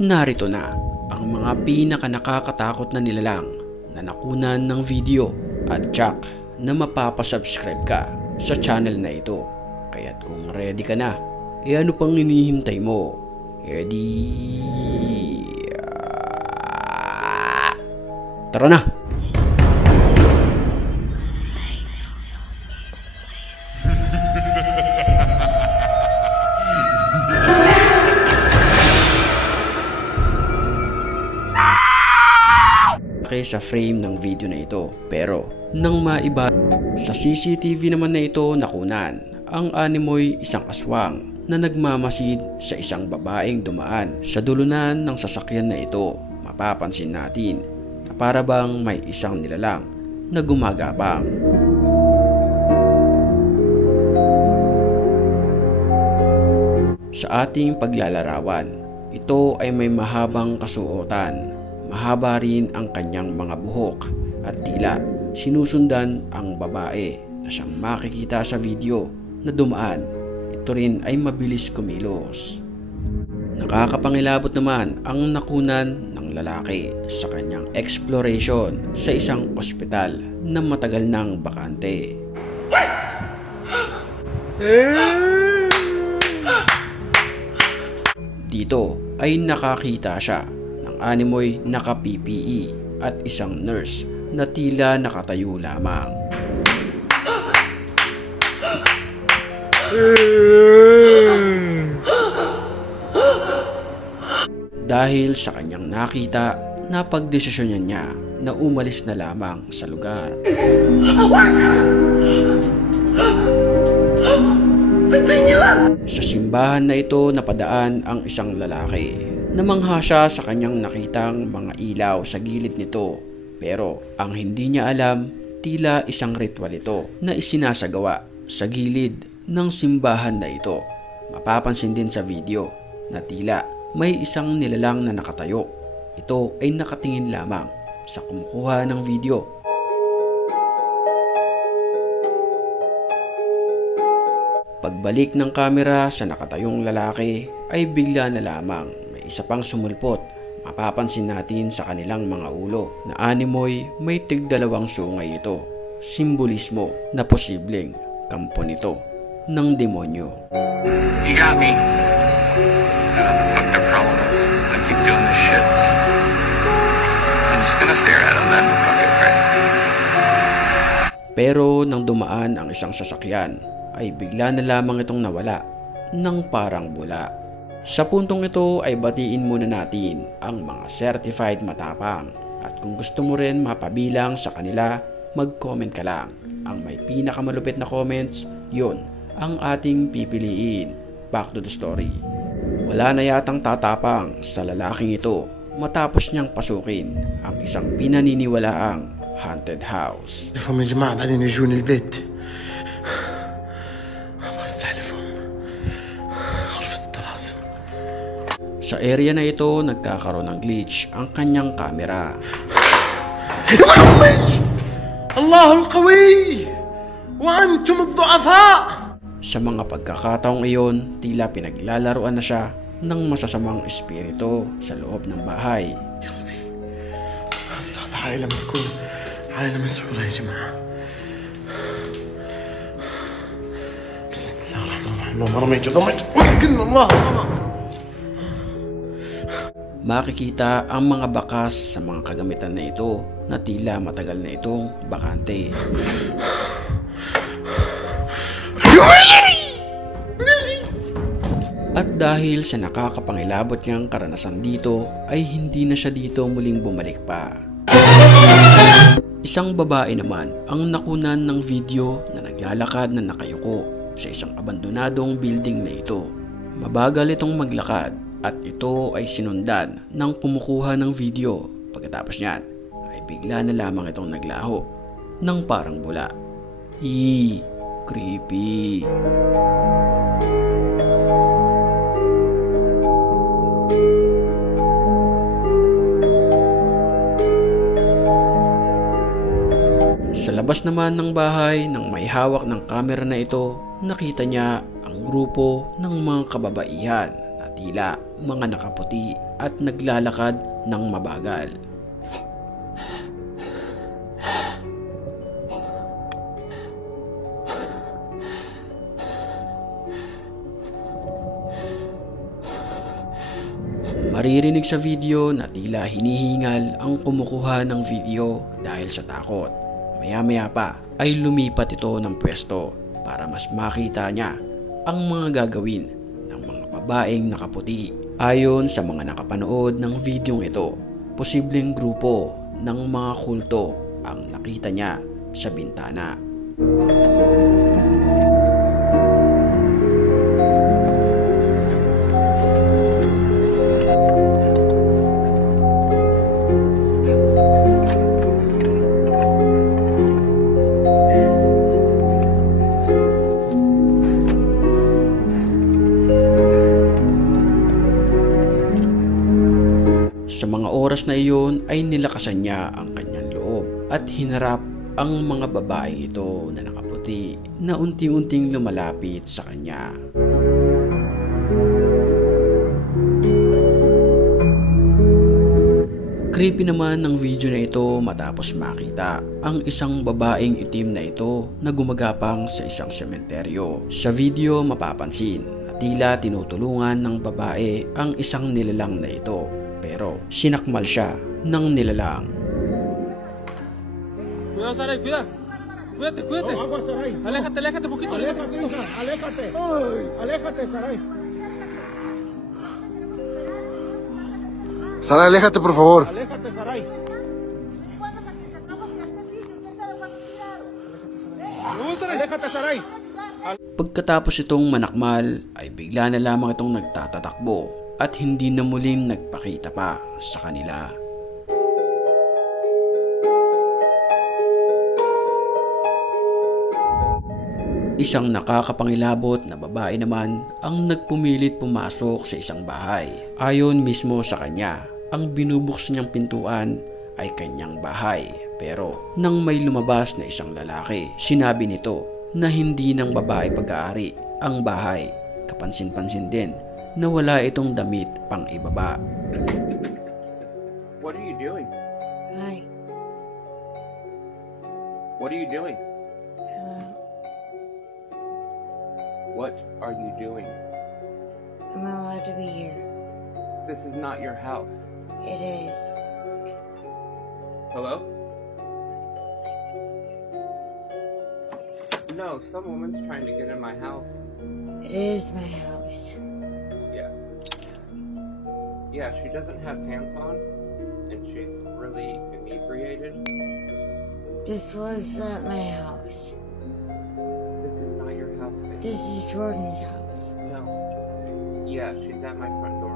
Narito na ang mga pinaka-nakakatakot na nilalang na nakunan ng video at tsak na mapapasubscribe ka sa channel na ito. Kaya't kung ready ka na, ano pang hinihintay mo? Tara na! Sa frame ng video na ito, pero nang maiba sa CCTV naman na ito nakunan ang animoy isang aswang na nagmamasid sa isang babaeng dumaan sa dulunan ng sasakyan na ito. Mapapansin natin na para bang may isang nilalang na gumagapang. Sa ating paglalarawan, ito ay may mahabang kasuotan. Mahaba rin ang kanyang mga buhok at tila sinusundan ang babae na siyang makikita sa video na dumaan. Ito rin ay mabilis kumilos. Nakakapangilabot naman ang nakunan ng lalaki sa kanyang exploration sa isang ospital na matagal nang bakante. Dito ay nakakita siya animoy naka-PPE at isang nurse na tila nakatayo lamang. Dahil sa kanyang nakita, napagdesisyonan niya na umalis na lamang sa lugar. Sa simbahan na ito napadaan ang isang lalaki. Namangha siya sa kanyang nakitang mga ilaw sa gilid nito, pero ang hindi niya alam, tila isang ritual ito na isinasagawa sa gilid ng simbahan na ito. Mapapansin din sa video na tila may isang nilalang na nakatayo. Ito ay nakatingin lamang sa kumukuha ng video. Pagbalik ng kamera sa nakatayong lalaki ay bigla na lamang isa pang sumulpot. Mapapansin natin sa kanilang mga ulo na animoy may tigdalawang sungay ito. Simbolismo na posibleng kampo nito ng demonyo. You got me. What the problem is? I keep doing this shit. I'm just gonna stare at him then. Okay, right. Pero nang dumaan ang isang sasakyan, ay bigla na lamang itong nawala ng parang bula. Sa puntong ito ay batiin muna natin ang mga certified matapang, at kung gusto mo rin mapabilang sa kanila, mag-comment ka lang. Ang may pinakamalupit na comments, yun ang ating pipiliin. Back to the story. Wala na yatang tatapang sa lalaking ito matapos niyang pasukin ang isang pinaniniwalaang haunted house. Sa area na ito, nagkakaroon ng glitch ang kanyang kamera. Allahul Qawi wa antum ad-du'afa. Sa mga pagkakataong iyon, tila pinaglalaruan na siya ng masasamang espiritu sa loob ng bahay. عائلة مسكونة، عائلة مسحورة يا جماعة. بسم الله الرحمن الرحيم. رميت ولكن الله رمى. Makikita ang mga bakas sa mga kagamitan na ito na tila matagal na itong bakante. At dahil sa nakakapangilabot niyang karanasan dito, ay hindi na siya dito muling bumalik pa. Isang babae naman ang nakunan ng video na naglalakad na nakayuko sa isang abandonadong building na ito. Mabagal itong maglakad at ito ay sinundan ng kumukuha ng video. Pagkatapos niyan ay bigla na lamang itong naglaho ng parang bula. Creepy. Sa labas naman ng bahay ng may hawak ng kamera na ito, nakita niya ang grupo ng mga kababaihan na tila mga nakaputi at naglalakad ng mabagal. Maririnig sa video na tila hinihingal ang kumukuha ng video dahil sa takot. Maya-maya pa ay lumipat ito ng pwesto para mas makita niya ang mga gagawin ng mga babaeng nakaputi. Ayon sa mga nakapanood ng videong ito, posibleng grupo ng mga kulto ang nakita niya sa bintana. Sa mga oras na iyon ay nilakasan niya ang kanyang loob at hinarap ang mga babaeng ito na nakaputi na unti-unting lumalapit sa kanya. Creepy naman ng video na ito matapos makita ang isang babaeng itim na ito na gumagapang sa isang sementeryo. Sa video mapapansin na tila tinutulungan ng babae ang isang nilalang na ito. Pero sinakmal siya ng nilalang. Cuidado, Saray, cuidado. Cuídate, cuídate. No, agua, Saray. Aléjate, aléjate poquito. Aléjate, hija, aléjate. Aléjate, Saray. Saray, aléjate, por favor. Aléjate, Saray. Aléjate, Saray. Pagkatapos itong manakmal ay bigla na lamang itong nagtatatakbo at hindi na muling nagpakita pa sa kanila. Isang nakakapangilabot na babae naman ang nagpumilit pumasok sa isang bahay. Ayon mismo sa kanya, ang binubuksan niyang pintuan ay kanyang bahay. Pero nang may lumabas na isang lalaki, sinabi nito na hindi ng babae pag-aari ang bahay. Kapansin-pansin din na wala itong damit pang ibaba. What are you doing? Hi. What are you doing? Hello. What are you doing? I'm not allowed to be here. This is not your house. It is. Hello? No, some woman's trying to get in my house. It is my house. Yeah, she doesn't have pants on, and she's really inebriated. This lives at my house. This is not your house, baby. This is Jordan's house. No. Yeah, she's at my front door